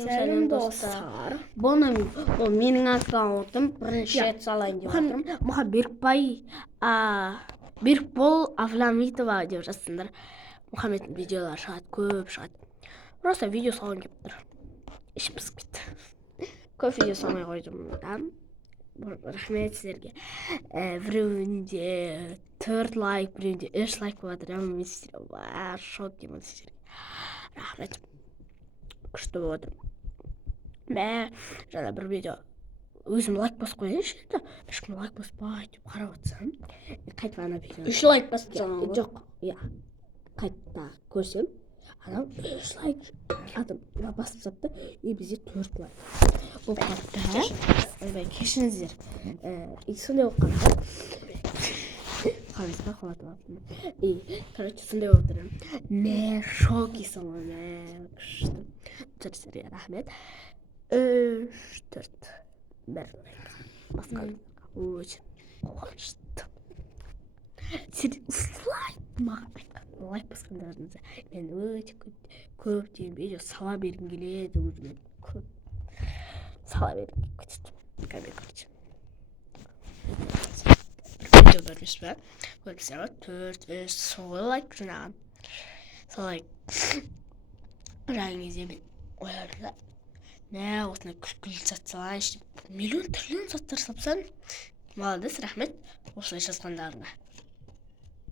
Сәлем достар. Бұл менің аккаунтым. Бірінші рет салайын деп отырмын. Мұқан Берікбол Авламитова деп жазсыңдар. Мұхаммедтің видеолары шығады, көп шығады. Просто видео салайын деп тұр. Ішім пысып кетті. Көп видео салмай қойдым. Рахмет сіздерге. Біреуінде 4 лайк, біреуінде 3 лайк болады. Шок деймін сіздерге. Рахмет. Күшті болды. Жаңа бір видео өзім лайк басып қойыншы еді. Ешкім лайк баспайды деп қарап отырсам. Қайтып ана видео. 3 лайк басып тұрған ғой. Жоқ, қайта көрсем. Адам 3 лайк адам басып жатты. Бізде 4 лайк. Бұл қатты. Кешіңіздер. Сондай болып қалды. Қалайсқа қалады. Короче, сондай болып тұрым. Шок ейсің ғой. Күшті. Түрсірге рахмет. 3-4 бір лайк басқа очень қуанышты. Лайк басқандарыңызға мен өте көп дейін видео сала бергім келеді. Өзіме көп сала бергім кетеді. Короче видео көрмеш пе? Көрмесер ғой 4-3 солай лайк жинаған. Солай жаңкезде мен ойларымда осындай күлкілі зат салайыншы деп миллион триллион заттар сапсан. Молодец, рахмет осылай жазғандарыңа.